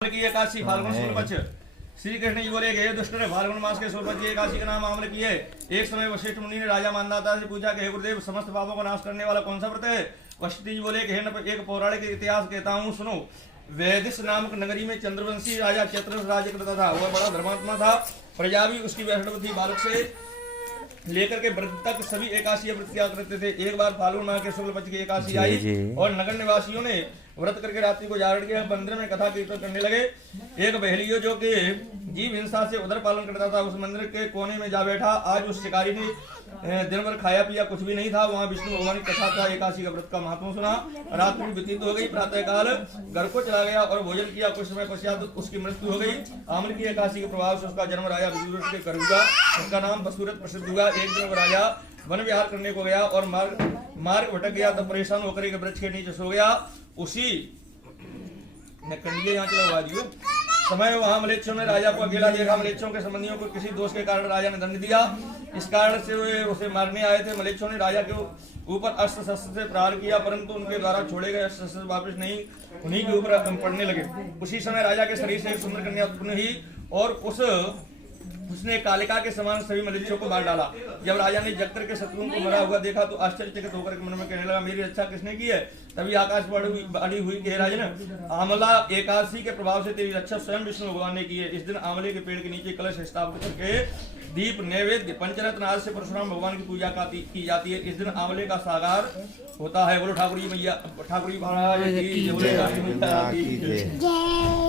की एकादशी फाल्गुन शुक्ल पक्ष। श्री कृष्ण जी बोले हे दुष्ट फाल्गुन मास के शुक्ल पक्ष की एकादशी का नाम आम्ल की है। एक समय वशिष्ठ मुनि ने राजा मानदाता से पूछा कि हे गुरुदेव समस्त पापों को नाश करने वाला कौन सा व्रत है। वशिष्ठ जी बोले कि हे एक पौराणिक इतिहास कहता हूँ सुनो। वैदिश नामक नगरी में चंद्रवंशी राजा चत्रस राज्य करता था। वह बड़ा धर्मात्मा था। प्रजा भी उसकी वैष्णव थी। बालक से लेकर के वृद्ध तक सभी एकादशी व्रत किया करते थे। एक बार फाल्गुन माह के शुक्ल पक्ष की एकादशी आई और नगर निवासियों ने व्रत करके रात्रि को जागरण किया। मंदिर में कथा कीर्तन करने लगे। एक बहेलियो जो कि जीव हिंसा से उधर पालन करता था उस मंदिर के कोने में जा बैठा। आज उस शिकारी ने दिन भर खाया पिया कुछ भी नहीं था। वहाँ विष्णु भगवान की कथा था। एकादशी का व्रत का महत्व सुना। रात्रि व्यतीत हो गई। प्रातः काल घर को चला गया और भोजन किया। कुछ समय पश्चात उसकी मृत्यु हो गई। आम्ल की एकादशी के प्रभाव से उसका जन्म राजा विदुर के घर हुआ। उसका नाम बसूरत प्रसिद्ध हुआ। एक दिन राजा वन विहार करने को गया और मार्ग भटक गया। तब परेशान होकर एक वृक्ष के नीचे सो गया। उसी कंडिये यहाँ चला दियो समय वहां मलेच्छों ने राजा को अकेला देखा। मलेच्छों के संबंधियों को किसी दोष के कारण राजा ने दंड दिया। इस कारण से वे उसे मारने आए थे। मलेच्छों ने राजा के ऊपर अस्त्र शस्त्र से प्रहार किया परंतु उनके द्वारा छोड़े गए अस्त्र शस्त्र वापस नहीं उन्हीं के ऊपर पड़ने लगे। उसी समय राजा के शरीर से एक सुंदर कन्या उत्पन्न हुई और उसने कालिका के समान सभी मलेच्छों को मार डाला। जब राजा ने जगतर के शत्रुओं को मरा हुआ देखा तो आश्चर्यचकित होकर के मन में कहने लगा मेरी रक्षा किसने की है। तभी आकाशवाणी हुई कि हे राजन आमला एकादशी के प्रभाव से तेरी रक्षा स्वयं विष्णु भगवान ने की है। इस दिन आंवले के पेड़ के नीचे कलश स्थापित करके दीप नैवेद्य पंचरत्न आदि से परशुराम भगवान की पूजा की जाती है। इस दिन आंवले का सागार होता है। बोलो ठाकुर जी मैया ठाकुर जी महाराज की जय।